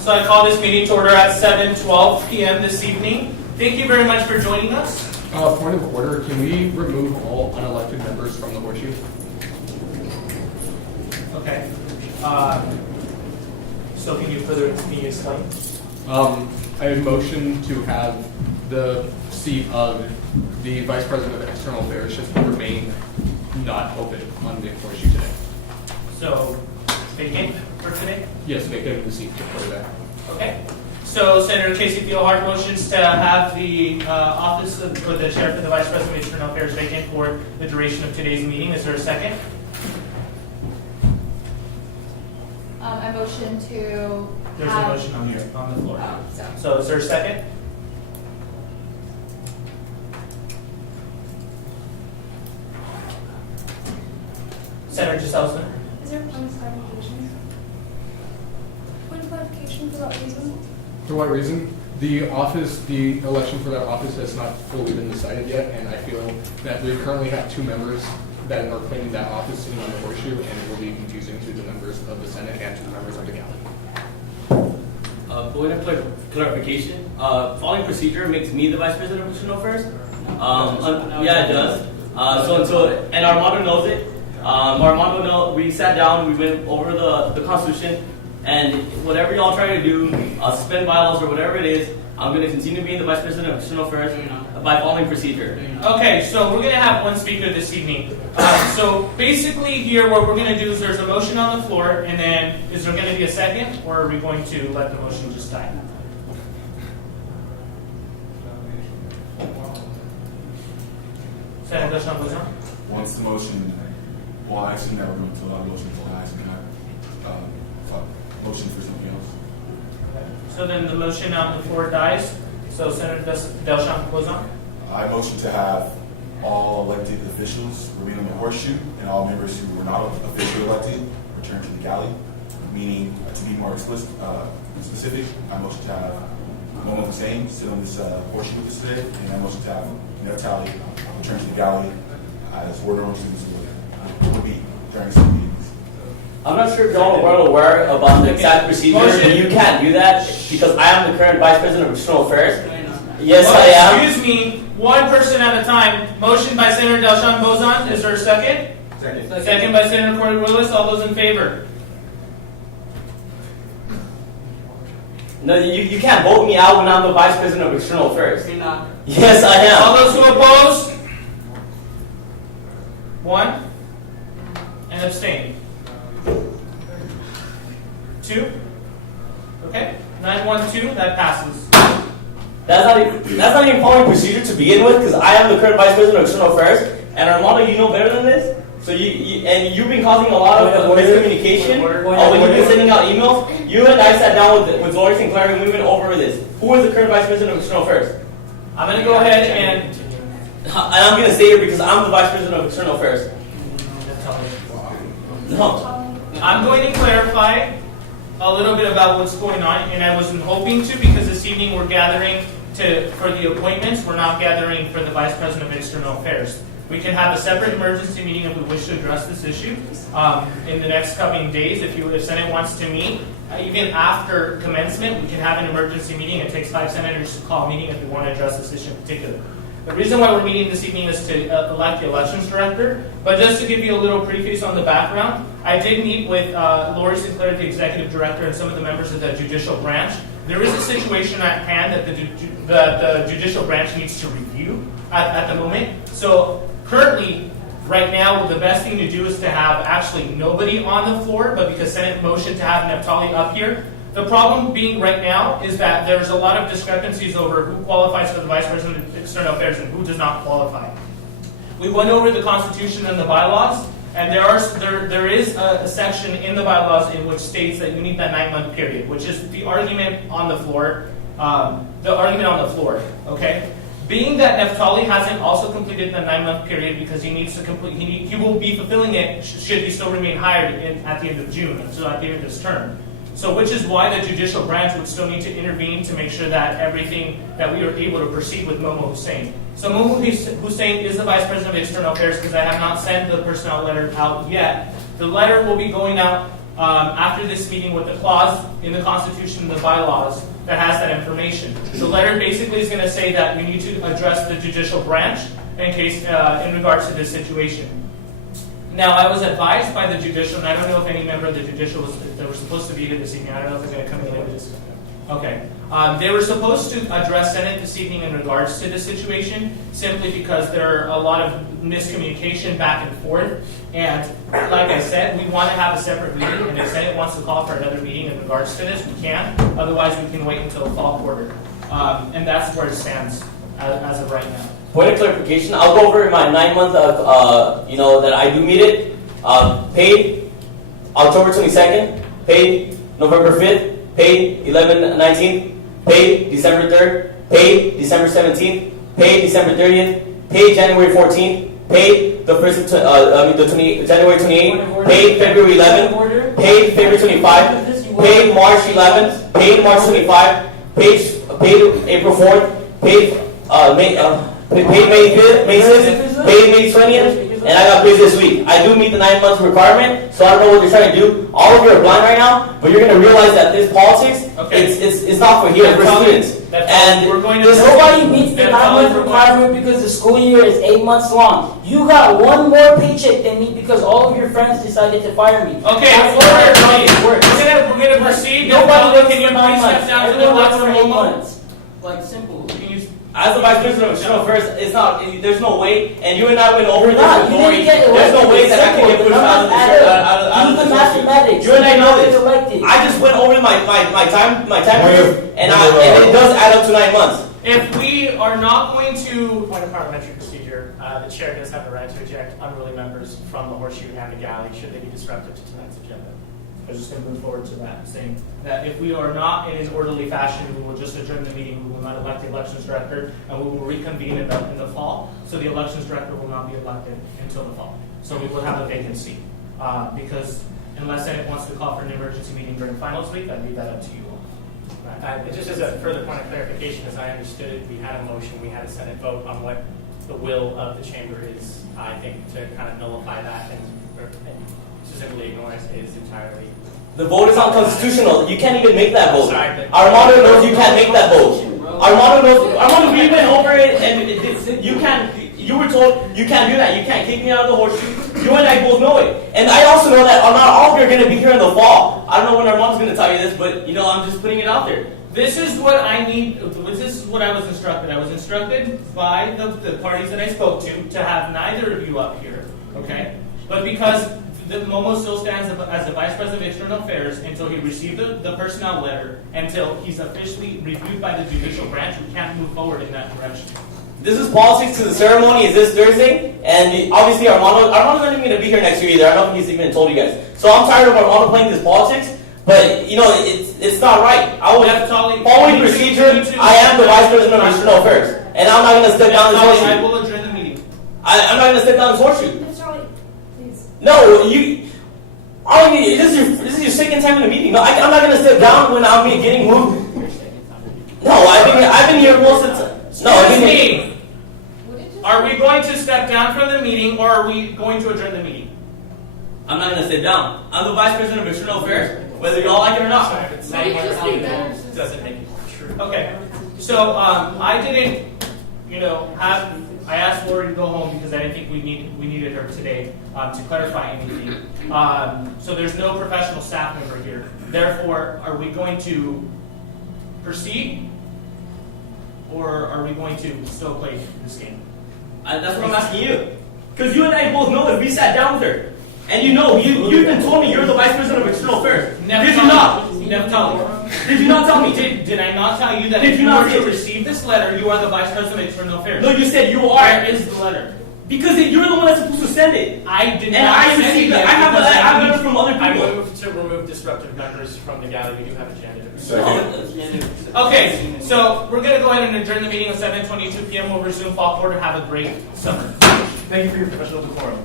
So I call this meeting to order at 7:12 p.m. this evening. Thank you very much for joining us. Point of order, can we remove all unelected members from the horseshoe? Okay. So can you further explain? I motion to have the seat of the Vice President of External Affairs just remain not open on the horseshoe today. So vacant for today? Yes, make it the seat for that. Okay. So Senator Casey Thielhart motions to have the office of, or the chair for the Vice President of External Affairs vacant for the duration of today's meeting. Is there a second? I motion to. There's a motion on the floor. Oh, So is there a second? Senator Giselle. Is there a point of clarification? Point of clarification for what reason? For what reason? The election for that office has not fully been decided yet, and I feel that we currently have two members that are claiming that office sitting on the horseshoe, and it will be confusing to the members of the Senate and to the members of the Galley. Point of clarification. Following procedure makes me the Vice President of External Affairs. Yeah, it does. And Armando knows it. We sat down, we went over the Constitution, and whatever y'all try to do, suspend bylaws or whatever it is, I'm going to continue being the Vice President of External Affairs by following procedure. Okay, so we're going to have one speaker this evening. So basically here what we're going to do is there's a motion on the floor, and then is there going to be a second, or are we going to let the motion just die? Senator Deschamps. Once the motion, well, I actually never going to allow motion until I actually have motion for something else. So then the motion on the floor dies. So Senator Deschamps goes on. I motion to have all elected officials remain on the horseshoe, and all members who were not officially elected return to the galley. Meaning, to be more specific, I motion to have Momo Hussein sit on this horseshoe with us today, and I motion to have Neftali return to the galley as board member students will be during some meetings. I'm not sure if y'all are well aware about the exact procedure, but you can't do that because I am the current Vice President of External Affairs. Yes, I am. Excuse me, one person at a time. Motion by Senator Deschamps Bozon. Is there a second? Second. Second by Senator Corey Willis. All those in favor? No, you can't vote me out when I'm the Vice President of External Affairs. You're not. Yes, I am. All those who oppose? One. And abstain. Two. Okay. 912. That passes. That's not even following procedure to begin with, because I am the current Vice President of External Affairs, and Armando, you know better than this. So you've been causing a lot of miscommunication. When you've been sending out emails, you and I sat down with Lori Sinclair and we went over this. Who is the current Vice President of External Affairs? I'm going to go ahead and I'm going to say it because I'm the Vice President of External Affairs. No. I'm going to clarify a little bit about what's going on, and I wasn't hoping to because this evening we're gathering for the appointments. We're not gathering for the Vice President of External Affairs. We can have a separate emergency meeting if we wish to address this issue in the next coming days. If Senate wants to meet, even after commencement, we can have an emergency meeting. It takes 5 senators to call a meeting if we want to address this issue in particular. The reason why we're meeting this evening is to elect the elections director. But just to give you a little preface on the background, I did meet with Lori Sinclair, the executive director, and some of the members of the judicial branch. There is a situation at hand that the judicial branch needs to review at the moment. So currently, right now, the best thing to do is to have actually nobody on the floor, but because Senate motioned to have Neftali up here. The problem being right now is that there's a lot of discrepancies over who qualifies for the Vice President of External Affairs and who does not qualify. We went over the Constitution and the bylaws, and there is a section in the bylaws in which states that you need that 9-month period, which is the argument on the floor. Okay. Being that Neftali hasn't also completed the 9-month period because he needs to complete, he will be fulfilling it should he still remain hired at the end of June, so at the end of his term. So which is why the judicial branch would still need to intervene to make sure that everything, that we are able to proceed with Momo Hussein. So Momo Hussein is the Vice President of External Affairs because I have not sent the personnel letter out yet. The letter will be going out after this meeting with the clause in the Constitution and the bylaws that has that information. The letter basically is going to say that we need to address the judicial branch in case, in regards to this situation. Now, I was advised by the judicial, and I don't know if any member of the judicial that were supposed to be here this evening. I don't know if they're going to come in later this. Okay. They were supposed to address Senate this evening in regards to this situation, simply because there are a lot of miscommunication back and forth. And like I said, we want to have a separate meeting, and if Senate wants to call for another meeting in regards to this, we can. Otherwise, we can wait until the fall quarter. And that's where it stands as of right now. Point of clarification, I'll go over my 9 month of, that I do meet it. Paid October 22nd, paid November 5th, paid 19th, paid December 3rd, paid December 17th, paid December 30th, paid January 14th, paid the first January 28th, paid February 11th, paid February 25th, paid March 11th, paid March 25th, paid April 4th, paid May 5th, May 6th, paid May 20th, and I got paid this week. I do meet the 9 months requirement, so I don't know what they're trying to do. All of you are blind right now, but you're going to realize that this politics, it's not for here, for students. And we're going to nobody meets the 9 month requirement because the school year is 8 months long. You got one more paycheck than me because all of your friends decided to fire me. Okay, That's how it works. we're gonna proceed. Nobody works Can you for 9 please months. step down to the Everyone works left for for 8 a moment? months. Like simple. As the vice president of Chino First, it's not. There's no way, and you and I went over You're this not. with You Lori. didn't get There's no elected. way that I can get Simple. pushed The out of numbers this. add up. Do the mathematics. You and I know this. Elected. I just went over my time period, and it does add up to 9 months. If we are not going to point of parliamentary procedure, the chair does have the right to eject unruly members from the horseshoe and the galley should they be disruptive to tonight's agenda. I was just going to move forward to that, saying that if we are not in an orderly fashion, we will just adjourn the meeting. We will not elect the elections director, and we will reconvene in the fall. So the elections director will not be elected until the fall. So we will have a vacancy because unless Senate wants to call for an emergency meeting during finals week, I'd leave that up to you all. Just as a further point of clarification, as I understood it, we had a motion, we had a Senate vote on what the will of the chamber is. I think to kind of nullify that and specifically ignore it is entirely. The vote is unconstitutional. You can't even make that vote. Sorry, but- Armando knows you can't make that vote. Armando knows. Armando, we went over it, and you can't. You were told you can't do that. You can't kick me out of the horseshoe. You and I both know it. And I also know that not all of you are going to be here in the fall. I don't know when Armando's going to tell you this, but I'm just putting it out there. This is what I need. This is what I was instructed. I was instructed by the parties that I spoke to have neither of you up here, okay? But because Momo still stands as the Vice President of External Affairs until he received the personnel letter, until he's officially reviewed by the judicial branch, we can't move forward in that direction. This is politics to the ceremony is this Thursday, and obviously Armando's not even going to be here next year either. I don't think he's even told you guys. So I'm tired of Armando playing this politics, but it's not right. I was following procedure. I am the Vice President of External Affairs, and I'm not going to step down this horseshoe. I will adjourn the meeting. I'm not going to step down this horseshoe. Mr. Ollie, please. No, this is your second time in the meeting. No, I'm not going to step down when I'm getting moved. No, I've been here most of the time. No, I've been here. Are we going to step down from the meeting, or are we going to adjourn the meeting? I'm not going to sit down. I'm the Vice President of External Affairs, whether you all like it or not. It doesn't make it true. Okay. So I didn't, I asked Lori to go home because I didn't think we needed her today to clarify anything. So there's no professional staff member here. Therefore, are we going to proceed, or are we going to still play this game? That's what I'm asking you. Because you and I both know that we sat down with her. And you even told me you're the Vice President of External Affairs. Did you not? Never tell me. Did you not tell me? Did I not tell you that Did if you you not were say to it? receive this letter, you are the Vice President of External Affairs? No, you said you are. Where is the letter? Because you're the one that's supposed to send it. I did And not I send received it it. yet I have because I letters from other I people. move to remove disruptive members from the galley. We do have a janitor. Second. Okay, so we're going to go ahead and adjourn the meeting at 7:22 p.m. We'll resume fall quarter. Have a great summer. Thank you for your professional decorum.